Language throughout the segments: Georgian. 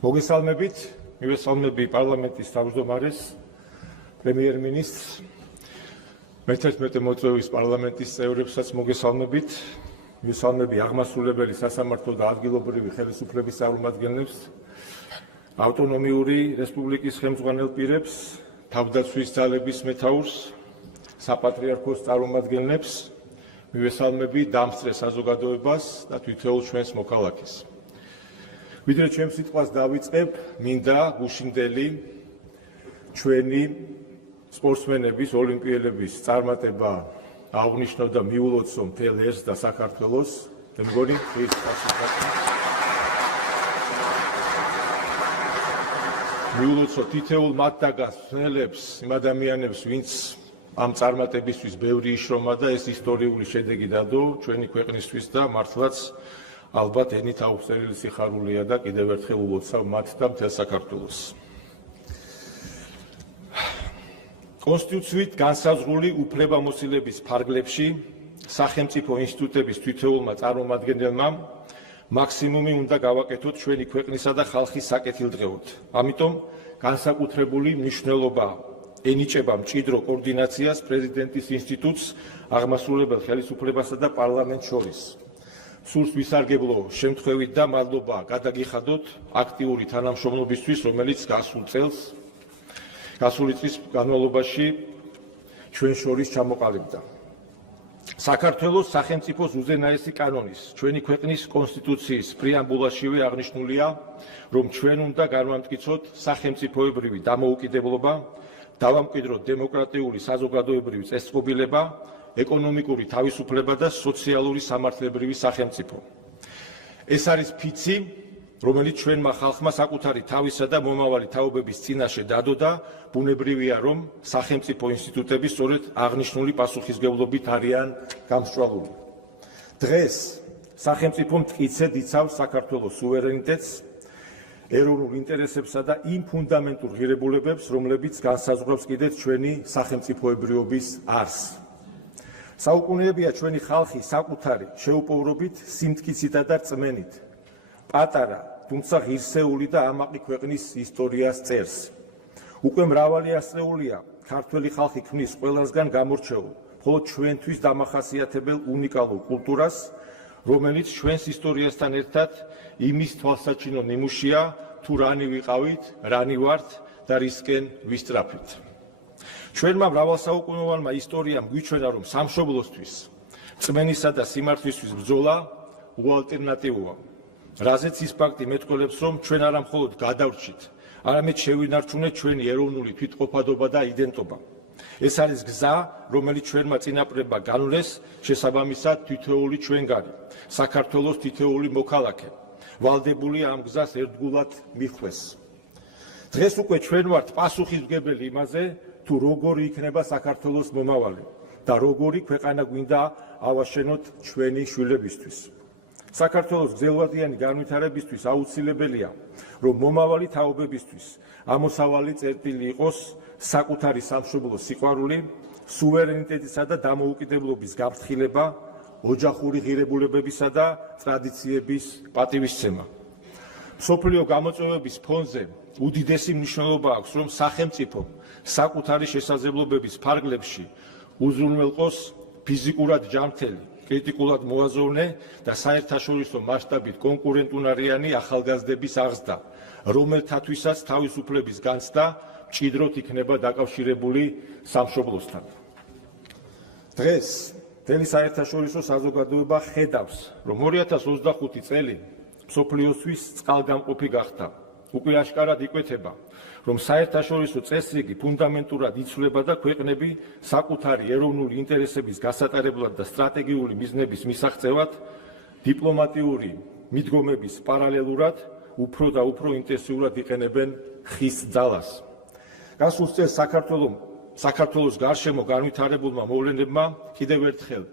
მოგესალმებით, მივესალმები პარლამენტის თავმჯდომარეს, პრემიერ-მინისტრს, მე-11 მოწვევის პარლამენტის წევრებსაც მოგესალმებით, მივესალმები აღმასრულებელი სასამართლო და ადგილობრივი ხელისუფლების წარმომადგენლებს, ავტონომიური რესპუბლიკის ხელმძღვანელ პირებს, თავდაცვის ძალების მეთაურს, საპატრიარქოს წარმომადგენლებს, მივესალმები დამსწრე საზოგადოებას და თითოეულ ჩვენს მოქალაქეს. ვიდრე ჩემს სიტყვას დავიწყებ, მინდა გუშინდელი ჩვენი სპორტსმენების, ოლიმპიელების წარმატება აღნიშნო და მიულოცო მთელ ერს და საქართველოს. მე მგონი ის მიულოცო თითოეულ მათგანს, მსმენელებს, იმ ადამიანებს, ვინც ამ წარმატებისთვის ბევრი იშრომა და ეს ისტორიული შედეგი დადო ჩვენი ქვეყნისთვის და მართლაც ალბათ ენით აუხსნელი სიხარულია და კიდევ ერთხელ ულოცავ მათ და მთელ საქართველოს. კონსტიტუციით განსაზღვრული უფლებამოსილების ფარგლებში სახელმწიფო ინსტიტუტების თითოეულმა წარმომადგენელმა მაქსიმუმი უნდა გავაკეთოთ ჩვენი ქვეყნისა და ხალხის საკეთილდღეოდ. ამიტომ განსაკუთრებული მნიშვნელობა ენიჭება მჭიდრო კოორდინაციას პრეზიდენტის ინსტიტუტს, აღმასრულებელ ხელისუფლებასა და პარლამენტს შორის. სურს ვისარგებლო შემთხვევით და მადლობა გადაგიხადოთ აქტიური თანამშრომლობისთვის, რომელიც გასული წლის განმავლობაში ჩვენ შორის ჩამოყალიბდა. საქართველოს სახელმწიფოს უზენაესი კანონის, ჩვენი ქვეყნის კონსტიტუციის პრეამბულაშივე აღნიშნულია, რომ ჩვენ უნდა განვამტკიცოთ სახელმწიფოებრივი დამოუკიდებლობა, დავამკვიდროთ დემოკრატიული საზოგადოებრივი წესწყობილება, ეკონომიკური თავისუფლება და სოციალური სამართლებრივი სახელმწიფო. ეს არის ფიცი, რომელიც ჩვენმა ხალხმა საკუთარი თავისა და მომავალი თაობების წინაშე დადო და ბუნებრივია, რომ სახელმწიფო ინსტიტუტები სწორედ აღნიშნული პასუხისმგებლობით არიან გამსჭვალული. დღეს სახელმწიფო მტკიცედ იცავს საქართველოს სუვერენიტეტს, ეროვნულ ინტერესებსა და იმ ფუნდამენტურ ღირებულებებს, რომლებიც განსაზღვრავს კიდეც ჩვენი სახელმწიფოებრიობის არსს. საუკუნეებია ჩვენი ხალხი საკუთარი შეუპოვრობით, სიმტკიცითა და რწმენით პატარა, თუმცა ღირსეული და ამაყი ქვეყნის ისტორიას წერს. უკვე მრავალი ასწლეულია ქართველი ხალხი ქმნის ყველასგან გამორჩეულ, მხოლოდ ჩვენთვის დამახასიათებელ უნიკალურ კულტურას, რომელიც ჩვენს ისტორიასთან ერთად იმის თვალსაჩინო ნიმუშია, თუ რანი ვიყავით, რანი ვართ და რისკენ ვისწრაფით. ჩვენმა მრავალსაუკუნოვანმა ისტორიამ გვიჩვენა, რომ სამშობლოსთვის, რწმენისა და სიმართლისთვის ბრძოლა უალტერნატივოა. რაზეც ის ფაქტი მეტყველებს, რომ ჩვენ არა მხოლოდ გადავრჩით, არამედ შევინარჩუნეთ ჩვენი ეროვნული თვითყოფადობა და იდენტობა. ეს არის გზა, რომელიც ჩვენმა წინაპრებმა განვლეს, შესაბამისად თითოეული ჩვენგანი, საქართველოს თითოეული მოქალაქე, ვალდებული ამ გზას ერთგულად მიხვდეს. დღეს უკვე ჩვენ ვართ პასუხისმგებელი იმაზე, თუ როგორი იქნება საქართველოს მომავალი და როგორი ქვეყანა გვინდა ავაშენოთ ჩვენი შვილებისთვის. საქართველოს გრძელვადიანი განვითარებისთვის აუცილებელია, რომ მომავალი თაობებისთვის ამოსავალი წერტილი იყოს საკუთარი სამშობლოს სიყვარული, სუვერენიტეტისა და დამოუკიდებლობის გაფრთხილება, ოჯახური ღირებულებებისა და ტრადიციების პატივისცემა. მსოფლიო გამოწვევების ფონზე უდიდესი მნიშვნელობა აქვს, რომ სახელმწიფო საკუთარი შესაძლებლობების ფარგლებში უზრუნველყოს ფიზიკურად ჯანმრთელი, კრიტიკულად მოაზროვნე და საერთაშორისო მასშტაბით კონკურენტუნარიანი ახალგაზრდების აღზრდა, რომელთათვისაც თავისუფლების განცდა მჭიდროდ იქნება დაკავშირებული სამშობლოსთან. დღეს მთელი საერთაშორისო საზოგადოება ხედავს, რომ 2025 წელი მსოფლიოსთვის წყალგამყოფი გახდა. უკვე აშკარად იკვეთება, რომ საერთაშორისო წესრიგი ფუნდამენტურად იცვლება და ქვეყნები საკუთარი ეროვნული ინტერესების გასატარებლად და სტრატეგიული მიზნების მისაღწევად დიპლომატიური მიდგომების პარალელურად უფრო და უფრო ინტენსიურად იყენებენ ხის ძალას. გასულ წელს საქართველოს გარშემო განვითარებულმა მოვლენებმა კიდევ ერთხელ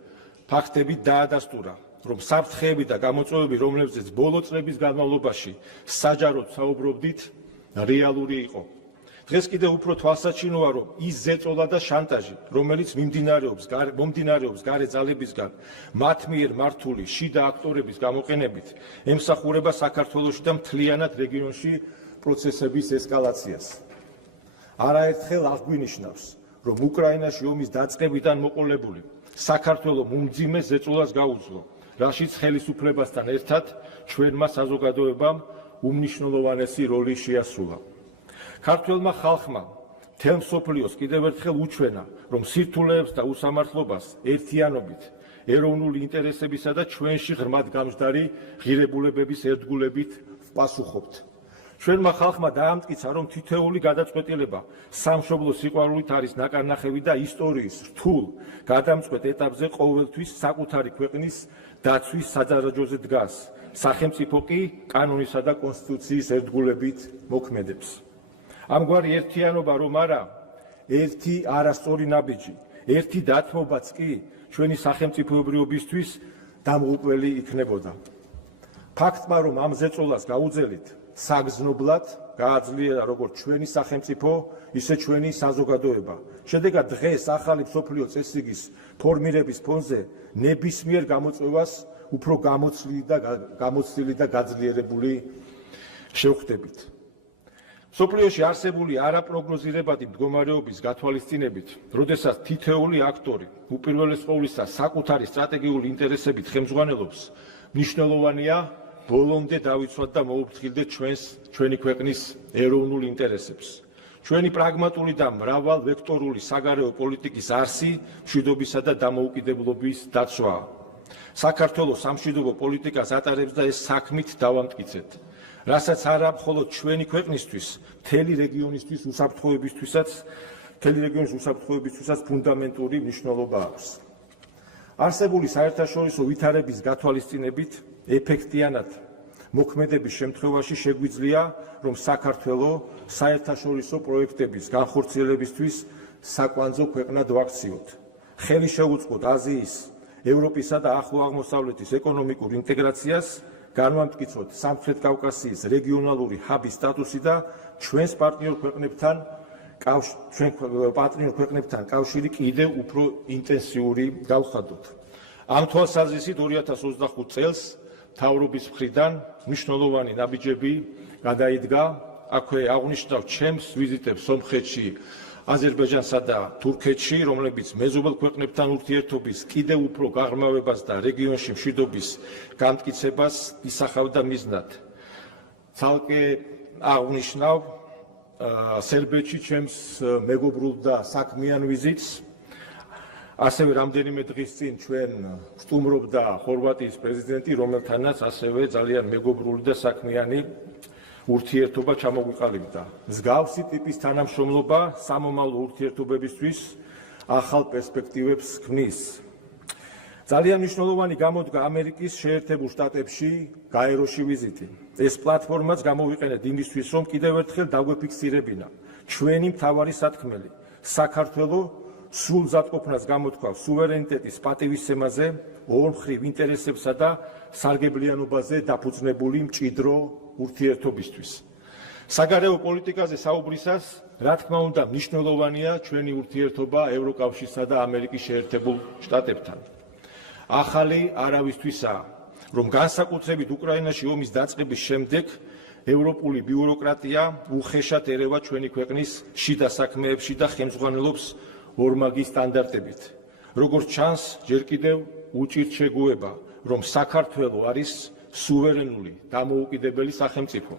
ფაქტებით დაადასტურა, რომ საფრთხეები და გამოწვევები, რომლებზეც ბოლო წლების განმავლობაში საჯაროდ საუბრობდით, რეალური იყო დღეს კიდევ უფრო თვალსაჩინოა, რომ ის ზეწოლა და შანტაჟი, რომელიც მომდინარეობს გარე ძალებისგან, მათ მიერ მართული შიდა აქტორების გამოყენებით, ემსახურება საქართველოში და მთლიანად რეგიონში პროცესების ესკალაციას. არაერთხელ აღგვინიშნავს, რომ უკრაინაში ომის დაწყებიდან მოყოლებული საქართველო უმძიმე ზეწოლას გაუძლო, რაშიც ხელისუფლებასთან ერთად ჩვენმა საზოგადოებამ უმნიშვნელოვანესი როლი შეასრულა. ქართველმა ხალხმა მთელ მსოფლიოს კიდევ ერთხელ უჩვენა, რომ სირთულეებს და უსამართლობას ერთიანობით, ეროვნული ინტერესებისა და ჩვენში ღრმად გამჯდარი ღირებულებების ერთგულებით ვპასუხობთ. ჩვენმა ხალხმა დაამტკიცა, რომ თითოეული გადაწყვეტილება სამშობლო სიყვარულით არის ნაკარნახევი და ისტორიის რთულ გადამწყვეტ ეტაპზე ყოველთვის საკუთარი ქვეყნის დაცვის საძარაჯოზე დგას. სახელმწიფო კი კანონისა და კონსტიტუციის ერთგულებით მოქმედებს. ამგვარი ერთიანობა რომ არა, ერთი არასწორი ნაბიჯი, ერთი დათმობაც კი ჩვენი სახელმწიფოებრიობისთვის დამღუპველი იქნებოდა. ფაქტმა, რომ ამ ზეწოლას გაუძელით, საგრძნობლად გააძლიერა როგორც ჩვენი სახელმწიფო, ისე ჩვენი საზოგადოება. შედეგად დღეს ახალი მსოფლიო წესრიგის ფორმირების ფონზე ნებისმიერ გამოწვევას უფრო გამოცდილი და გაძლიერებული შევხვდებით. მსოფლიოში არსებული არაპროგნოზირებადი მდგომარეობის გათვალისწინებით, როდესაც თითოეული აქტორი უპირველეს ყოვლისა საკუთარი სტრატეგიული ინტერესებით ხელმძღვანელობს, მნიშვნელოვანია ბოლომდე დავიცვათ და მოუფრთხილდეთ ჩვენი ქვეყნის ეროვნულ ინტერესებს. ჩვენი პრაგმატული და მრავალვექტორული საგარეო პოლიტიკის არსი მშვიდობისა და დამოუკიდებლობის დაცვაა. საქართველოს სამშვიდობო პოლიტიკას ატარებს და ეს საქმით დავამტკიცეთ, რასაც არა მხოლოდ ჩვენი ქვეყნისთვის, მთელი რეგიონის უსაფრთხოებისთვისაც ფუნდამენტური მნიშვნელობა აქვს. არსებული საერთაშორისო ვითარების გათვალისწინებით ეფექტიანად მოქმედების შემთხვევაში შეგვიძლია, რომ საქართველო საერთაშორისო პროექტების განხორციელებისთვის საკვანძო ქვეყნად ვაქციოთ. ხელი შეუწყოთ აზიის, ევროპისა და ახლო აღმოსავლეთის ეკონომიკურ ინტეგრაციას, განვამტკიცოთ სამხრეთ კავკასიის რეგიონალური ჰაბის სტატუსი და ჩვენს პარტნიორ ქვეყნებთან კავშირი კიდევ უფრო ინტენსიური გავხადოთ. ამ თვალსაზრისით 2025 წელს მთავრობის მხრიდან მნიშვნელოვანი ნაბიჯები გადაიდგა. აქვე აღნიშნავ ჩემს ვიზიტებს სომხეთში, აზერბაიჯანსა და თურქეთში, რომლებიც მეზობელ ქვეყნებთან ურთიერთობის კიდევ უფრო გაღრმავებას და რეგიონში მშვიდობის განმტკიცებას ისახავდა მიზნად. ცალკე აღნიშნავ სერბეთში ჩემს მეგობრულ და საქმიან ვიზიტს. ასევე რამდენიმე დღის წინ ჩვენ სტუმრობდა ხორვატიის პრეზიდენტი, რომელთანაც ასევე ძალიან მეგობრული და საქმიანი ურთიერთობა ჩამოგვიყალიბდა. მსგავსი ტიპის თანამშრომლობა სამომავლო ურთიერთობებისთვის ახალ პერსპექტივებს ქმნის. ძალიან მნიშვნელოვანი გამოდგა ამერიკის შეერთებულ შტატებში გაეროში ვიზიტი. ეს პლატფორმაც გამოვიყენეთ იმისთვის, რომ კიდევ ერთხელ დაგვეფიქსირებინა ჩვენი მთავარი სათქმელი, საქართველო სრულ მზადყოფნას გამოთქვავს სუვერენიტეტის პატივისცემაზე, ორმხრივ ინტერესებსა და სარგებლიანობაზე დაფუძნებული მჭიდრო ურთიერთობისთვის. საგარეო პოლიტიკაზე საუბრისას, რა თქმა უნდა, მნიშვნელოვანია ჩვენი ურთიერთობა ევროკავშირსა და ამერიკის შეერთებულ შტატებთან. ახალი არავისთვისაა, რომ განსაკუთრებით უკრაინაში ომის დაწყების შემდეგ ევროპული ბიუროკრატია უხეშად ერევა ჩვენი ქვეყნის შიდა საქმეებში და ხელმძღვანელობს ორმაგი სტანდარტებით. როგორც ჩანს, ჯერ კიდევ უჭირთ შეგუება, რომ საქართველო არის სუვერენული, დამოუკიდებელი სახელმწიფო.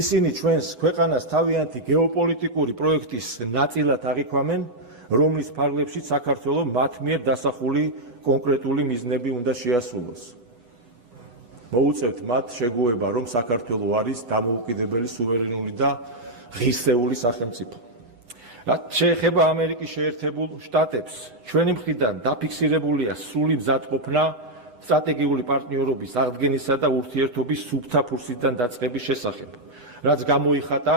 ისინი ჩვენს ქვეყანას თავიანთი გეოპოლიტიკური პროექტის ნაწილად აღიქვამენ, რომლის ფარგლებშიც საქართველო მათ მიერ დასახული კონკრეტული მიზნები უნდა შეასრულოს. მოუწევთ მათ შეგუება, რომ საქართველო არის დამოუკიდებელი, სუვერენული და ღირსეული სახელმწიფო. რაც შეეხება ამერიკის შეერთებულ შტატებს, ჩვენი მხრიდან დაფიქსირებულია სრული მზადყოფნა სტრატეგიული პარტნიორობის აღდგენისა და ურთიერთობის სუფთა ფურსიდან დაწყების შესახებ, რაც გამოიხატა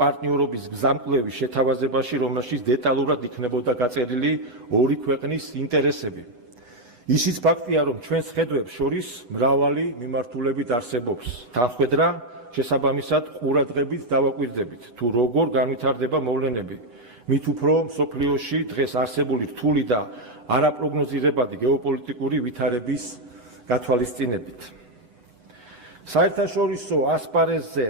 პარტნიორობის გზამკვლევის შეთავაზებაში, რომელშიც დეტალურად იქნებოდა გაწერილი ორი ქვეყნის ინტერესები. ისიც ფაქტია, რომ ჩვენს ხედვებს შორის მრავალი მიმართულებით არსებობს. თანხმედრა, შესაბამისად ყურადღებით დავაკვირდებით, თუ როგორ განვითარდება მოვლენები, მით უფრო მსოფლიოში დღეს არსებული რთული და არაპროგნოზირებადი გეოპოლიტიკური ვითარების გათვალისწინებით. საერთაშორისო ასპარეზზე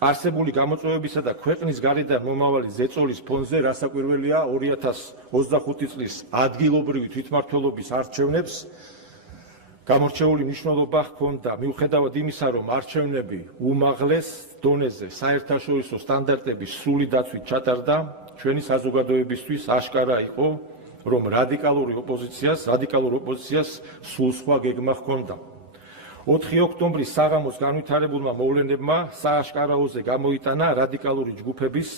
არსებული გამოწვევებისა და ქვეყნის გარედან მომავალი ზეწოლის ფონზე რასაკვირველია 2025 წლის ადგილობრივი თვითმმართველობის არჩევნებს გამორჩეული მნიშვნელობა ჰქონდა, მიუხედავად იმისა, რომ არჩევნები უმაღლეს დონეზე საერთაშორისო სტანდარტების სრული დაცვით ჩატარდა, ჩვენი საზოგადოებისთვის აშკარა იყო, რომ რადიკალურ ოპოზიციას სულ სხვა გეგმა ჰქონდა. 4 ოქტომბრის საღამოს განვითარებულმა მოვლენებმა სააშკარაოზე გამოიტანა რადიკალური ჯგუფების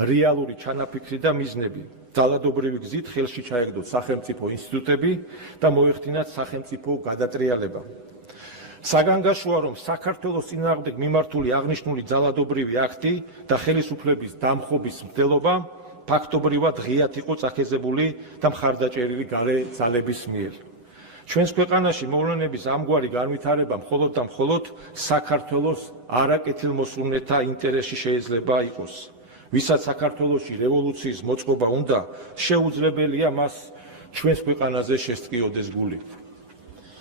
რეალური ჩანაფიქრი და მიზნები. ძალადობრივი გზით ხელში ჩაეგდოთ სახელმწიფო ინსტიტუტები და მოეხდინათ სახელმწიფო გადატრიალება. საგანგაშოა, რომ საქართველოს წინააღმდეგ მიმართული აღნიშნული ძალადობრივი აქტი და ხელისუფლების დამხობის მცდელობა ფაქტობრივად ღიად იყო წახეზებული და მხარდაჭერილი გარე ძალების მიერ. ჩვენს ქვეყანაში მოვლენების ამგვარი განვითარება მხოლოდ და მხოლოდ საქართველოს არაკეთილმოსურნეთა ინტერესში შეიძლება იყოს. ვისაც საქართველოში რევოლუციის მოწყობა უნდა, შეუძლებელია მას ჩვენს ქვეყანაზე შესტყიოდეს გული.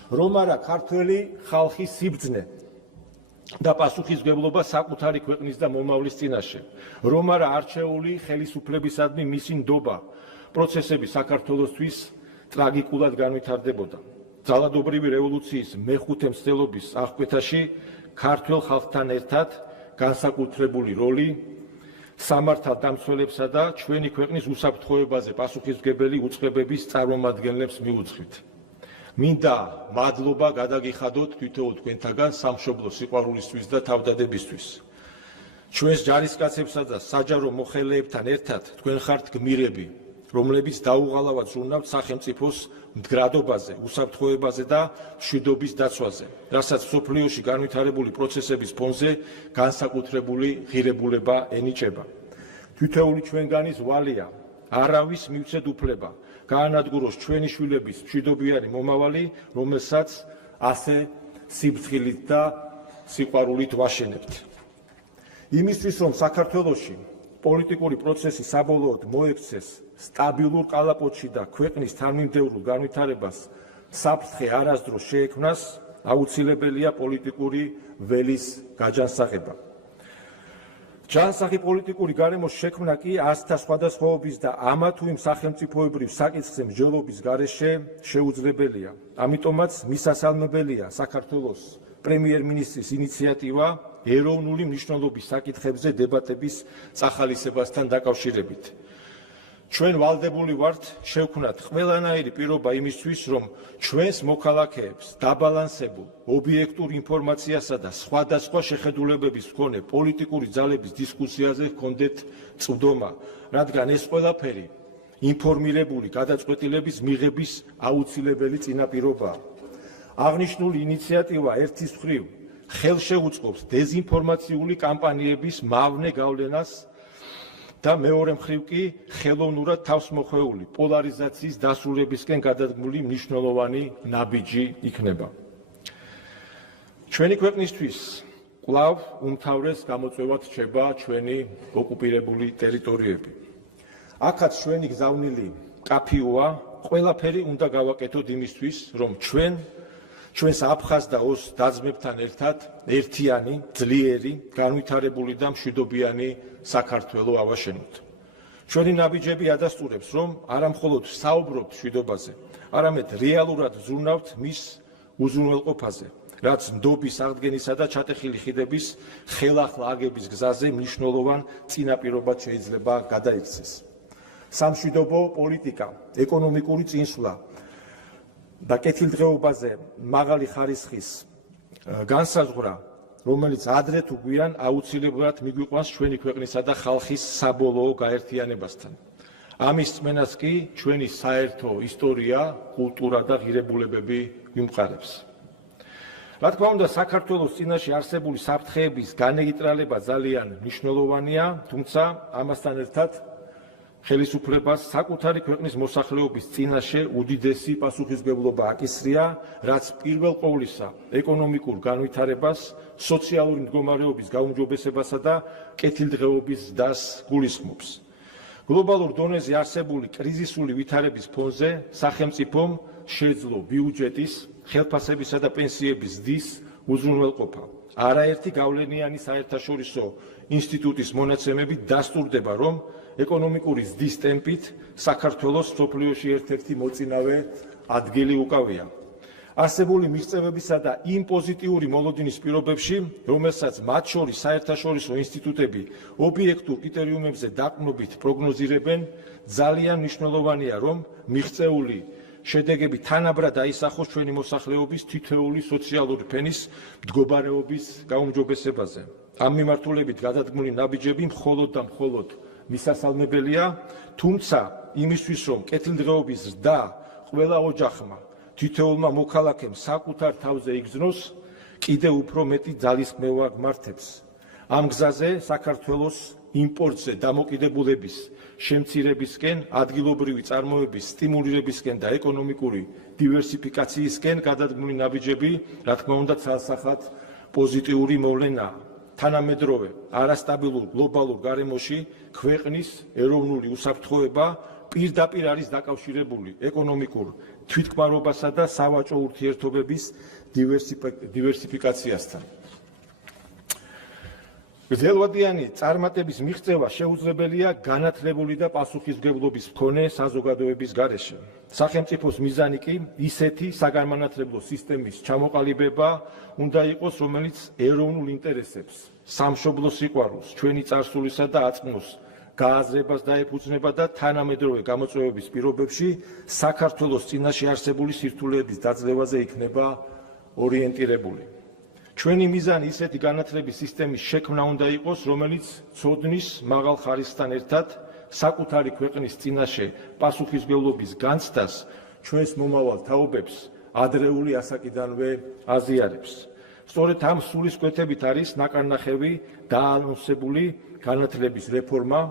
რომ არა ქართველი ხალხის სიბრძნე და პასუხისმგებლობა საკუთარი ქვეყნის და მომავლის წინაშე, რომ არა არჩეული ხელისუფლებისადმი მისი ნდობა, პროცესები საქართველოსთვის ტრაგიკულად განვითარდებოდა. ძალადობრივი რევოლუციის მეხუთე მცდელობის აღკვეთაში ქართველ ხალხთან ერთად განსაკუთრებული როლი სამართალ დამცველებსა და ჩვენი ქვეყნის უსაფრთხოებაზე პასუხისმგებელი უწყებების წარმომადგენლებს მიუძღვით. მინდა მადლობა გადაგიხადოთ თითოეულ თქვენთაგან სამშობლო სიყვარულისთვის და თავდადებისთვის. ჩვენს ჯარისკაცებსა და საჯარო მოხელეებთან ერთად თქვენ ხართ გმირები, რომლებიც დაუღალავად ზრუნავთ სახელმწიფოს მდგრადობაზე, უსაფრთხოებაზე და მშვიდობის დაცვაზე, რასაც მსოფლიოში განვითარებული პროცესების ფონზე განსაკუთრებული ღირებულება ენიჭება. თითოეული ჩვენგანის ვალია, არავის მივცეთ უფლება, გაანადგუროს ჩვენი შვილების მშვიდობიანი მომავალი, რომელსაც ასე სიბრძღილით და სიყვარულით ვაშენებთ. იმისთვის, რომ საქართველოში პოლიტიკური პროცესი საბოლოოდ მოექცეს სტაბილურ კალაპოტში და ქვეყნის თანმიმდევრულ განვითარებას საფრთხე არასდროს შეექმნას, აუცილებელია პოლიტიკური ველის გაჯანსაღება. ჯანსაღი პოლიტიკური გარემოს შექმნა კი აზრთა სხვადასხვაობის და ამა თუ იმ სახელმწიფოებრივ საკითხზე მსჯელობის გარეშე შეუძლებელია. ამიტომაც მისასალმებელია საქართველოს პრემიერ-მინისტრის ინიციატივა ეროვნული მნიშვნელობის საკითხებზე დებატების წახალისებასთან დაკავშირებით. ჩვენ ვალდებული ვართ შევქმნათ ყველანაირი პირობა იმისთვის, რომ ჩვენს მოქალაქეებს დაბალანსებულ, ობიექტურ ინფორმაციასა და სხვადასხვა შეხედულებების მქონე პოლიტიკური ძალების დისკუსიაზე ჰქონდეთ წვდომა, რადგან ეს ყველაფერი ინფორმირებული გადაწყვეტილების მიღების აუცილებელი წინაპირობაა. აღნიშნული ინიციატივა ერთის მხრივ ხელშეუწყობს დეზინფორმაციული კამპანიების მავნე გავლენას და მეორე მხრივ კი ხელოვნურად თავსმოხვეული პოლარიზაციის დასრულებისკენ გადადგმული მნიშვნელოვანი ნაბიჯი იქნება. ჩვენი ქვეყნისთვის კვლავ უმთავრეს გამოწვევად რჩება ჩვენი ოკუპირებული ტერიტორიები. აქაც ჩვენი გზავნილი კაფიოა, ყველაფერი უნდა გავაკეთოთ იმისთვის, რომ ჩვენს აფხაზ და ოს დაძმებთან ერთად ერთიანი, ძლიერი, განვითარებული და მშვიდობიანი საქართველო ავაშენოთ. ჩვენი ნაბიჯები ადასტურებს, რომ არა მხოლოდ საუბრობთ მშვიდობაზე, არამედ რეალურად ზრუნავთ მის უზრუნველყოფაზე, რაც ნდობის აღდგენისა და ჩატეხილი ხიდების ხელახლა აგების გზაზე მნიშვნელოვან წინაპირობად შეიძლება გადაიქცეს. სამშვიდობო პოლიტიკა, ეკონომიკური წინსვლა და კეთილდღეობაზე მაღალი ხარისხის განსაზღვრა, რომელიც ადრე თუ გვიან აუცილებლად მიგვიყვანს ჩვენი ქვეყნისა და ხალხის საბოლოო გაერთიანებასთან. ამის წმენას კი ჩვენი საერთო ისტორია, კულტურა და ღირებულებები ვიმყარებს. რა თქმა უნდა, საქართველოს წინაშე არსებული საფრთხეების განეიტრალება ძალიან მნიშვნელოვანია, თუმცა ამასთან ერთად ხელისუფლებას საკუთარი ქვეყნის მოსახლეობის წინაშე უდიდესი პასუხისმგებლობა აკისრია, რაც პირველ ყოვლისა ეკონომიკურ განვითარებას, სოციალური მდგომარეობის გაუმჯობესებასა და კეთილდღეობის ზრდას გულისხმობს. გლობალურ დონეზე არსებული კრიზისული ვითარების ფონზე სახელმწიფომ შეძლო ბიუჯეტის, ხელფასებისა და პენსიების ზრდის უზრუნველყოფა. არაერთი გავლენიანი საერთაშორისო ინსტიტუტის მონაცემებით დასტურდება, რომ ეკონომიკური ზრდის ტემპით საქართველოს მსოფლიოში ერთ-ერთი მოწინავე ადგილი უკავია. არსებული მიღწევებისა და იმ პოზიტიური მოლოდინის პირობებში, რომელსაც მათ შორის საერთაშორისო ინსტიტუტები ობიექტურ კრიტერიუმებზე დაყრდნობით პროგნოზირებენ, ძალიან მნიშვნელოვანია, რომ მიღწეული შედეგები თანაბრად აისახოს ჩვენი მოსახლეობის თითოეული სოციალური ფენის მდგომარეობის გაუმჯობესებაზე. ამ მიმართულებით გადადგმული ნაბიჯები მხოლოდ და მხოლოდ მისასალმებელია, თუმცა იმისთვის, რომ კეთილდღეობის ზრდა ყველა ოჯახმა, თითოეულმა მოქალაქემ საკუთარ თავზე იგრძნოს, კიდევ უფრო მეტი ძალისხმევა გმართებს. ამ გზაზე საქართველოს იმპორტზე დამოკიდებულების შემცირებისკენ, ადგილობრივი წარმოების სტიმულირებისკენ და ეკონომიკური დივერსიფიკაციისკენ გადადგმული ნაბიჯები, რა თქმა უნდა, ცალსახად პოზიტიური მოვლენაა. თანამედროვე არასტაბილურ გლობალურ გარემოში ქვეყნის ეროვნული უსაფრთხოება პირდაპირ არის დაკავშირებული ეკონომიკურ თვითკმარობასა და სავაჭრო ურთიერთობების დივერსიფიკაციასთან. გრძელვადიანი წარმატების მიღწევა შეუძლებელია განათლებული და პასუხისმგებლობის მქონე საზოგადოების გარეშე. სახელმწიფოს მიზანი კი ისეთი საგანმანათლებლო სისტემის ჩამოყალიბება უნდა იყოს, რომელიც ეროვნულ ინტერესებს, სამშობლოს სიყვარულს, ჩვენი წარსულისა და აწმყოს გააზრებას დაეფუძნება და თანამედროვე გამოწვევების პირობებში საქართველოს წინაშე არსებული სირთულეების დაძლევაზე იქნება ორიენტირებული. ჩვენი მიზანი ისეთი განათლების სისტემის შექმნა უნდა იყოს, რომელიც ცოდნის მაღალ ხარისხთან ერთად საკუთარი ქვეყნის წინაშე პასუხისმგებლობის განცდას ჩვენს მომავალ თაობებს ადრეული ასაკიდანვე აზიარებს. სწორედ ამ სულისკვეთებით არის ნაკარნახევი დაანონსებული განათლების რეფორმა,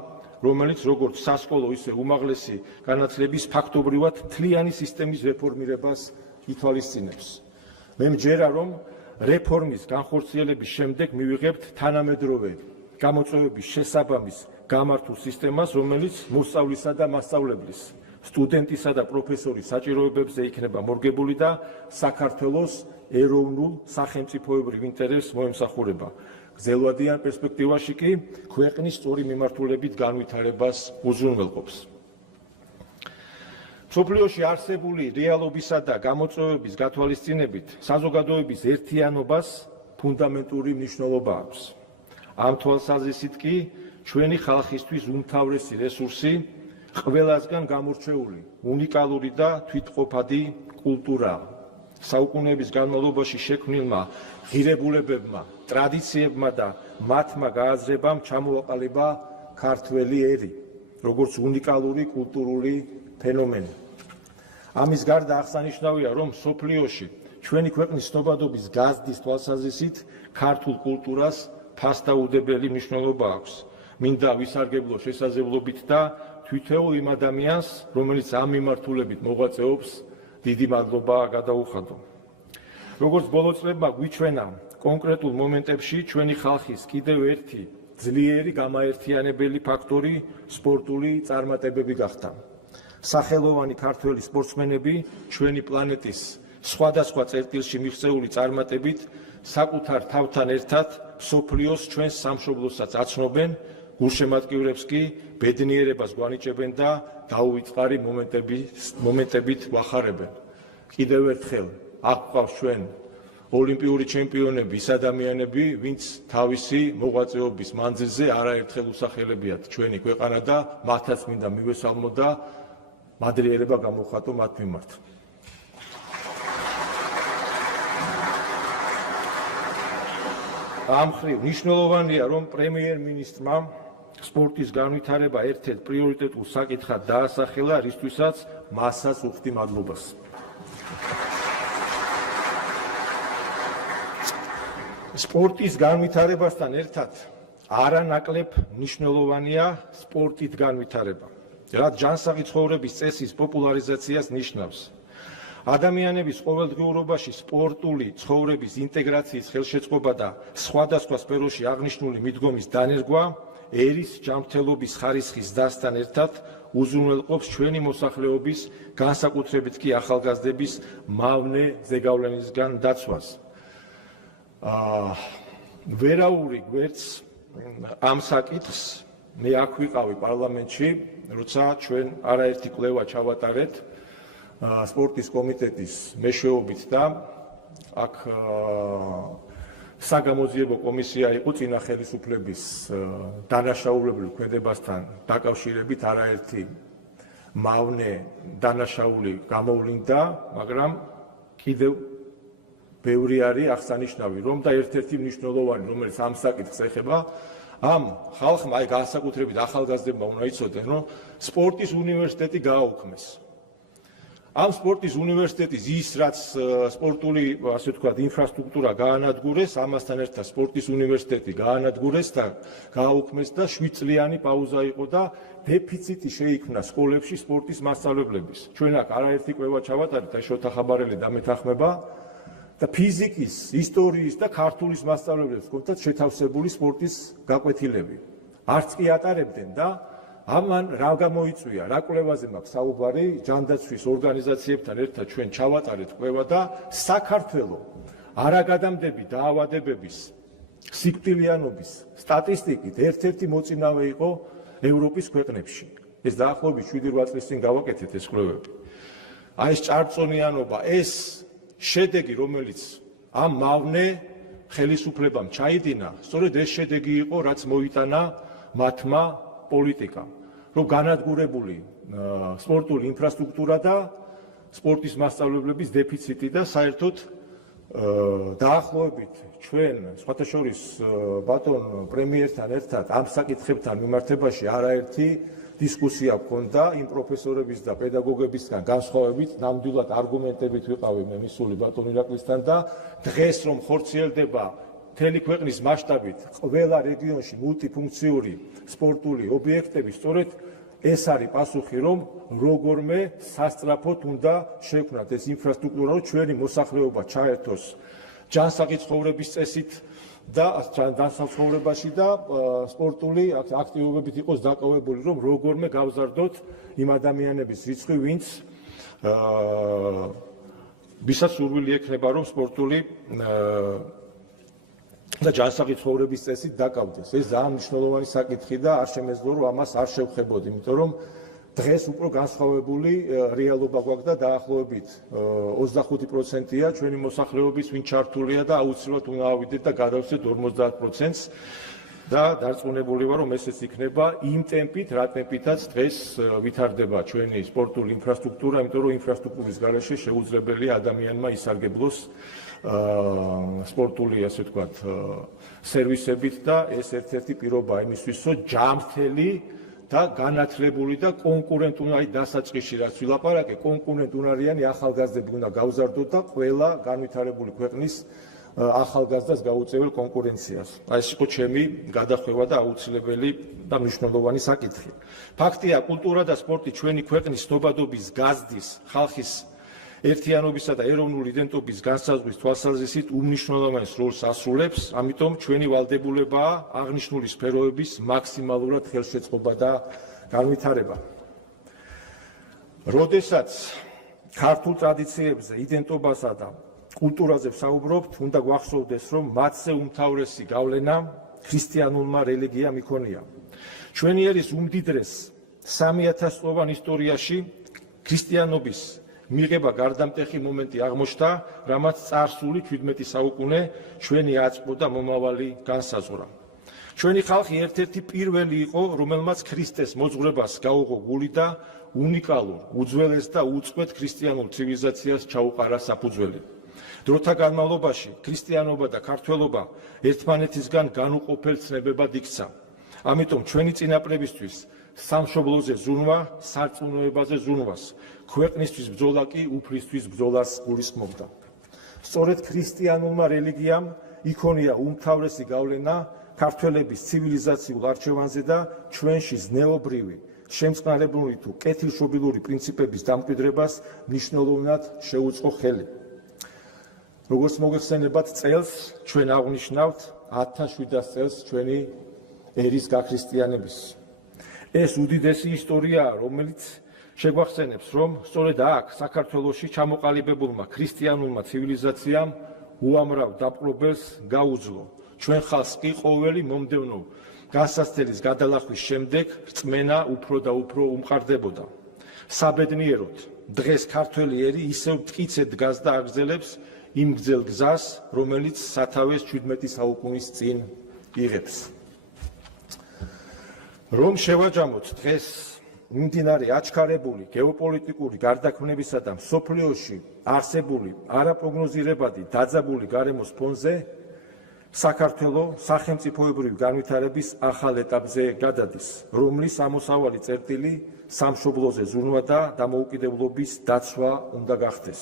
რომელიც როგორც სასკოლო, ისე უმაღლესი განათლების ფაქტობრივად მთლიანი სისტემის რეფორმირებას ითვალისწინებს. მე მჯერა, რომ რეფორმის განხორციელების შემდეგ მივიღებთ თანამედროვე გამოწვევების შესაბამის გამართულ სისტემას, რომელიც მოსწავლისა და მასწავლებლის, სტუდენტისა და პროფესორის საჭიროებებზე იქნება მორგებული და საქართველოს ეროვნულ სახელმწიფოებრივ ინტერესს მოემსახურება. გრძელვადიან პერსპექტივაში კი ქვეყნის სწორი მიმართულებით განვითარებას უზრუნველყოფს. მსოფლიოში არსებული რეალობისა და გამოწვევების გათვალისწინებით საზოგადოების ერთიანობას ფუნდამენტური მნიშვნელობა აქვს. ამ თვალსაზრისით კი ჩვენი ხალხისთვის უმთავრესი რესურსი ყველასგან გამორჩეული, უნიკალური და თვითმყოფადი კულტურაა. საუკუნეების განმავლობაში შექმნილმა ღირებულებებმა, ტრადიციებმა და მათმა გააზრებამ ჩამოაყალიბა ქართველი ერი, როგორც უნიკალური კულტურული ფენომენი. ამის გარდა აღსანიშნავია, რომ მსოფლიოში ჩვენი ქვეყნის ცნობადობის გაზრდის თვალსაზრისით ქართულ კულტურას ფასდაუდებელი მნიშვნელობა აქვს. მინდა ვისარგებლო შესაძლებლობით და თითოეულ იმ ადამიანს, რომელიც ამ მიმართულებით მოღვაწეობს, დიდი მადლობა გადაუხადო. როგორც ბოლო წლებმა გვიჩვენა, კონკრეტულ მომენტებში ჩვენი ხალხის კიდევ ერთი ძლიერი გამაერთიანებელი ფაქტორი სპორტული წარმატებები გახდა. სახელოვანი ქართველი სპორტსმენები ჩვენი პლანეტის სხვადასხვა წერტილში მიღწეული წარმატებით საკუთარ თავთან ერთად მსოფლიოს ჩვენს სამშობლოსაც აცნობენ, გულშემატკივრებს კი ბედნიერებას გვანიჭებენ და დაუვიწყარი მომენტებით ვახარებენ. კიდევ ერთხელ აქ გვყავს ჩვენ ოლიმპიური ჩემპიონები, ის ადამიანები, ვინც თავისი მოღვაწეობის მანძილზე არაერთხელ უსახელებიათ ჩვენი ქვეყანა და მათაც მინდა მივესალმო და მადლიერება გამოვხატო მათ მიმართ. ამ მხრივ მნიშვნელოვანია, რომ პრემიერ-მინისტრმა სპორტის განვითარება ერთ-ერთ პრიორიტეტულ საკითხად დაასახელა, რისთვისაც მასაც უხდი მადლობას. სპორტის განვითარებასთან ერთად არანაკლებ მნიშვნელოვანია სპორტით განვითარება. რაც ჯანსაღი ცხოვრების წესის პოპულარიზაციას ნიშნავს. ადამიანების ყოველდღიურობაში სპორტული ცხოვრების ინტეგრაციის ხელშეწყობა და სხვადასხვა სფეროში აღნიშნული მიდგომის დანერგვა ერის ჯანმრთელობის ხარისხის ზრდასთან ერთად უზრუნველყოფს ჩვენი მოსახლეობის, განსაკუთრებით კი ახალგაზრდების მავნე ზეგავლენისგან დაცვას. ვერაური გვერდს ამ საკითხს მე აქ ვიყავი პარლამენტში, როცა ჩვენ არაერთი კვლევა ჩავატარეთ სპორტის კომიტეტის მეშვეობით და აქ საგამოძიებო კომისია იყო წინა ხელისუფლების დანაშაულებრივ ქმედებასთან დაკავშირებით არაერთი მავნე დანაშაული გამოვლინდა, მაგრამ კიდევ ბევრი არის აღსანიშნავი, რომ და ერთ-ერთი მნიშვნელოვანი, რომელიც ამ საკითხს ეხება, ამ ხალხმა, აი განსაკუთრებით ახალგაზრდებმა უნდა იცოდნენ, რომ სპორტის უნივერსიტეტი გააუქმეს. ამ სპორტის უნივერსიტეტის ის, რაც სპორტული, ასე ვთქვათ, ინფრასტრუქტურა გაანადგურეს, ამასთან ერთად სპორტის უნივერსიტეტი გაანადგურეს და გააუქმეს და 7 წლიანი პაუზა იყო და დეფიციტი შეიქმნა სკოლებში სპორტის მასწავლებლების. ჩვენ აქ არაერთი კვლევა ჩავატარეთ, აი შოთა ხაბარელი დამეთანხმება და ფიზიკის, ისტორიის და ქართულის მასწავლებლებს ჰქონდათ შეთავსებული სპორტის გაკვეთილები. არც კი ატარებდნენ და ამან რა გამოიწვია, რა კვლევაზე მაქვს საუბარი, ჯანდაცვის ორგანიზაციებთან ერთად ჩვენ ჩავატარეთ კვლევა და საქართველოს არაგადამდები დაავადებების სიკვდილიანობის სტატისტიკით ერთ-ერთი მოწინავე იყო ევროპის ქვეყნებში. ეს დაახლოებით 7-8 წლის წინ გავაკეთეთ ეს კვლევები. აი ეს ჭარბწონიანობა, ეს შედეგი, რომელიც ამ მავნე ხელისუფლებამ ჩაიდინა, სწორედ ეს შედეგი იყო, რაც მოიტანა მათმა პოლიტიკამ, რომ განადგურებული სპორტული ინფრასტრუქტურა და სპორტის მასწავლებლების დეფიციტი და საერთოდ დაახლოებით ჩვენ სხვათა შორის ბატონ პრემიერთან ერთად ამ საკითხებთან მიმართებაში არაერთი დისკუსია გქონდა იმ პროფესორების და პედაგოგებისგან განსხვავებით, ნამდვილად არგუმენტებით ვიყავი მე მისული ბატონ ირაკლისთან და დღეს რომ ხორციელდება მთელი ქვეყნის მასშტაბით ყველა რეგიონში მულტიფუნქციური სპორტული ობიექტები, სწორედ ეს არის პასუხი, რომ როგორმე სასწრაფოდ უნდა შექმნათ ეს ინფრასტრუქტურა, რომ ჩვენი მოსახლეობა ჩაერთოს ჯანსაღი ცხოვრების წესით და დასაცხოვრებაში და სპორტული აქტივობებით იყოს დაკავებული, რომ როგორმე გავზარდოთ იმ ადამიანების რიცხვი, ვისაც სურვილი ექნება, რომ სპორტული და ჯანსაღი ცხოვრების წესით დაკავდეს. ეს ძალიან მნიშვნელოვანი საკითხი და არ შემეძლო, რომ ამას არ შევხებოდი, იმიტომ რომ დღეს უფრო განსხვავებული რეალობა გვაქვს და დაახლოებით 25%-ია ჩვენი მოსახლეობის, ვინ ჩართულია და აუცილებლად უნდა ავიდეთ და გადავცეთ 50%-ს და დარწმუნებული ვარ, რომ ესეც იქნება იმ ტემპით, რა ტემპითაც დღეს ვითარდება ჩვენი სპორტული ინფრასტრუქტურა, იმიტომ რომ ინფრასტრუქტურის გარეშე შეუძლებელია ადამიანმა ისარგებლოს სპორტული, ასე ვთქვათ, სერვისებით და ეს ერთ-ერთი პირობაა იმისთვის, რომ ჯანმრთელი და განათლებული და კონკურენტუნარი დასაწყისში რაც ვილაპარაკე, კონკურენტუნარიანი ახალგაზრდები უნდა გავზარდოთ და ყველა განვითარებული ქვეყნის ახალგაზრდას გაუწეველ კონკურენციას. აი ეს იყო ჩემი გადახვევა და აუცილებელი და მნიშვნელოვანი საკითხი. ფაქტია, კულტურა და სპორტი ჩვენი ქვეყნის ცნობადობის გაზრდის, ხალხის ერთიანობისა და ეროვნული იდენტობის განსაზღვრის თვალსაზრისით უმნიშვნელოვანეს როლს ასრულებს, ამიტომ ჩვენი ვალდებულებაა აღნიშნული სფეროების მაქსიმალურად ხელშეწყობა და განვითარება. როდესაც ქართულ ტრადიციებზე, იდენტობასა და კულტურაზე ვსაუბრობთ, უნდა გვახსოვდეს, რომ მათზე უმთავრესი გავლენა ქრისტიანულმა რელიგიამ იქონია. ჩვენი ერის უმდიდრეს 3000 წლოვან ისტორიაში ქრისტიანობის მიღება გარდამტეხი მომენტი აღმოჩნდა, რამაც წარსული 17 საუკუნე ჩვენი აწმყო და მომავალი განსაზღვრა. ჩვენი ხალხი ერთ-ერთი პირველი იყო, რომელმაც ქრისტეს მოძღვრებას გაუღო გული და უნიკალურ, უძველეს და უწყვეტ ქრისტიანულ ცივილიზაციას ჩაუყარა საფუძველი. დროთა განმავლობაში ქრისტიანობა და ქართველობა ერთმანეთისგან განუყოფელ ცნებებად იქცა. ამიტომ ჩვენი წინაპრებისთვის სამშობლოზე ზრუნვა, სარწმუნოებაზე ზრუნვას, ქვეყნისთვის ბრძოლა კი უფლისთვის ბრძოლას გულისხმობდა. სწორედ ქრისტიანულმა რელიგიამ იქონია უმთავრესი გავლენა ქართველების ცივილიზაციულ არჩევანზე და ჩვენში ზნეობრივი, შემწყნარებული თუ კეთილშობილური პრინციპების დამკვიდრებას მნიშვნელოვნად შეუწყო ხელი. Როგორც მოგეხსენებათ, წელს ჩვენ აღვნიშნავთ 1700 წელს ჩვენი ერის გაქრისტიანების. ეს უდიდესი ისტორიაა, რომელიც შეგვახსენებს, რომ სწორედ აქ საქართველოში ჩამოყალიბებულმა ქრისტიანულმა ცივილიზაციამ უამრავ დაპყრობელს გაუძლო. ჩვენ ხალხს კი ყოველი მომდევნო განსაცდელის გადალახვის შემდეგ რწმენა უფრო და უფრო უმყარდებოდა. საბედნიეროდ, დღეს ქართველი ერი ისევ მტკიცედ დგას და აგრძელებს იმ გრძელ გზას, რომელიც სათავეს 17 საუკუნის წინ იღებს. რომ შევაჯამოთ დღეს მიმდინარე აჩქარებული გეოპოლიტიკური გარდაქმნებისა და მსოფლიოში არსებული არაპროგნოზირებადი დაძაბული გარემოს ფონზე, საქართველო სახელმწიფოებრივი განვითარების ახალ ეტაპზე გადადის, რომლის ამოსავალი წერტილი სამშობლოზე ზრუნვა და დამოუკიდებლობის დაცვა უნდა გახდეს.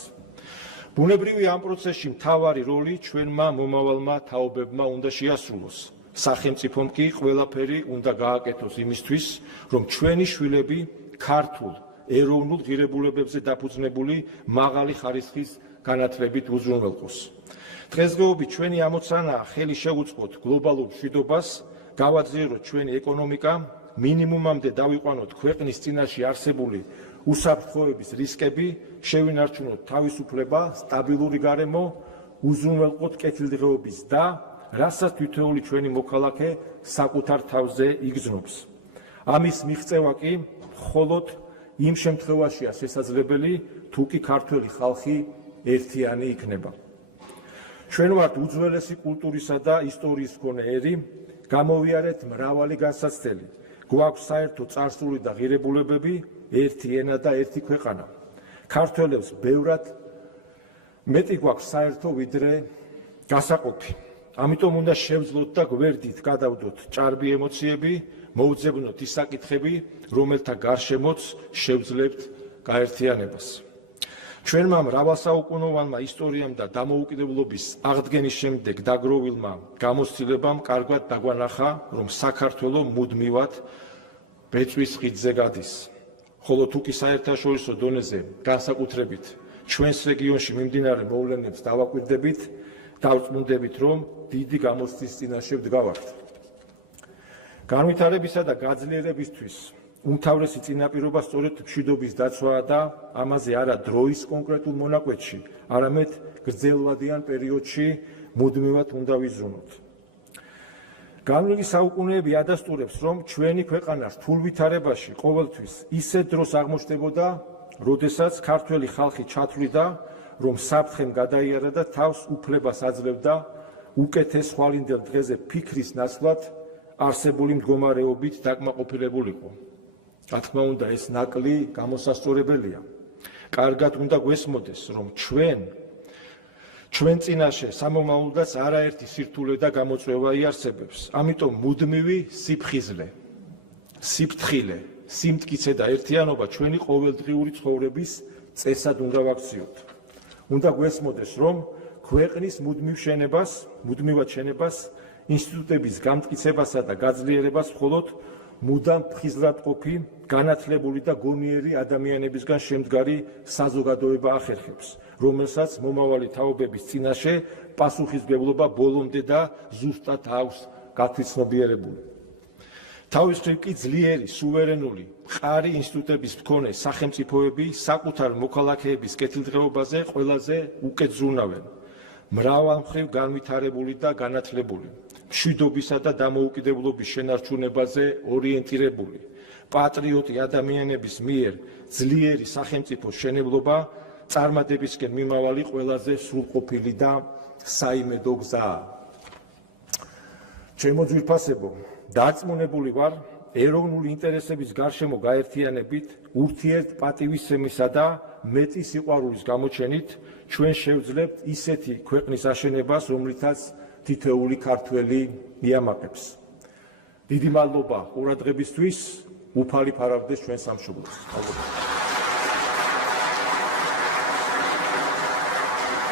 ბუნებრივია ამ პროცესში მთავარი როლი ჩვენმა მომავალმა თაობებმა უნდა შეასრულოს. სახელმწიფომ კი ყველაფერი უნდა გააკეთოს იმისთვის, რომ ჩვენი შვილები ქართულ ეროვნულ ღირებულებებზე დაფუძნებული მაღალი ხარისხის განათლებით უზრუნველყოს. დღესდღეობით ჩვენი ამოცანაა ხელი შევუწყოთ გლობალურ მშვიდობას, გავაძლიეროთ ჩვენი ეკონომიკა, მინიმუმამდე დავიყვანოთ ქვეყნის წინაშე არსებული უსაფრთხოების რისკები, შევინარჩუნოთ თავისუფლება, სტაბილური გარემო, უზრუნველყოთ კეთილდღეობის და რასაც თითოეული ჩვენი მოქალაქე საკუთარ თავზე იგრძნობს. ამის მიღწევა კი მხოლოდ იმ შემთხვევაშია შესაძლებელი, თუ კი ქართველი ხალხი ერთიანი იქნება. ჩვენ ვართ უძველესი კულტურისა და ისტორიის მქონე ერი, გამოვიარეთ მრავალი განსაცდელი, გვაქვს საერთო წარსული და ღირებულებები, ერთი ენა და ერთი ქვეყანა. ქართველებს ბევრად მეტი გვაქვს საერთო ვიდრე გასაყოფი. ამიტომ უნდა შევძლოთ და გვერდით გადავდოთ ჭარბი ემოციები, მოვძებნოთ ის საკითხები, რომელთა გარშემოც შევძლებთ გაერთიანებას. ჩვენმა მრავალსაუკუნოვანმა ისტორიამ და დამოუკიდებლობის აღდგენის შემდეგ დაგროვილმა გამოცდილებამ კარგად დაგვანახა, რომ საქართველო მუდმივად ბეწვის ხიდზე გადის. ხოლო თუ კი საერთაშორისო დონეზე განსაკუთრებით ჩვენს რეგიონში მიმდინარე მოვლენებს დავაკვირდებით, დავწმუნდებით, რომ დიდი გამოცდის წინაშე ვდგავართ. განვითარებისა და გაძლიერებისთვის უმთავრესი წინაპირობა სწორედ მშვიდობის დაცვაა და ამაზე არა დროის კონკრეტულ მონაკვეთში, არამედ გრძელვადიან პერიოდში მუდმივად უნდა ვიზრუნოთ. განვლილი საუკუნეები ადასტურებს, რომ ჩვენი ქვეყანა რთულ ვითარებაში ყოველთვის ისე დროს აღმოჩნდებოდა, როდესაც ქართველი ხალხი ჩათვლიდა, რომ საფრთხემ გადაიარა და თავს უფლებას აძლევდა უკეთეს ხვალინდელ დღეზე ფიქრის ნაცვლად არსებული მდგომარეობით დაკმაყოფილებულიყო. რა თქმა უნდა, ეს ნაკლი გამოსასწორებელია. კარგად უნდა გვესმოდეს, რომ ჩვენ წინაშე სამომავლოდაც არაერთი სირთულე და გამოწვევა იარსებებს. ამიტომ მუდმივი სიფხიზლე, სიფრთხილე, სიმტკიცე და ერთიანობა ჩვენი ყოველდღიური ცხოვრების წესად უნდა ვაქციოთ. უნდა გვესმოდეს, რომ ქვეყნის მუდმივად შენებას, ინსტიტუტების გამტკიცებასა და გაძლიერებას მხოლოდ მუდამ ფხიზლად ყოფი, განათლებული და გონიერი ადამიანებისგან შემდგარი საზოგადოება ახერხებს, რომელსაც მომავალი თაობების წინაშე პასუხისმგებლობა ბოლომდე და ზუსტად აქვს გათვითცნობიერებული. თავის მხრივ კი ძლიერი, სუვერენული, მყარი ინსტიტუტების მქონე სახელმწიფოები საკუთარ მოქალაქეების კეთილდღეობაზე ყველაზე უკეთ ზრუნავენ, მრავალმხრივ განვითარებული და განათლებული, მშვიდობისა და დამოუკიდებლობის შენარჩუნებაზე ორიენტირებული, პატრიოტი ადამიანების მიერ ძლიერი სახელმწიფოს შენებლობა წარმატებისკენ მიმავალი ყველაზე სრულყოფილი და საიმედო გზაა. ჩემო ძვირფასებო, დარწმუნებული ვარ, ეროვნული ინტერესების გარშემო გაერთიანებით, ურთიერთ პატივისცემისა და მეტი სიყვარულის გამოჩენით ჩვენ შევძლებთ ისეთი ქვეყნის აშენებას, რომლითაც თითოეული ქართველი მიამაყებს. დიდი მადლობა ყურადღებისთვის, უფალი ფარავდეს ჩვენ სამშობლოს.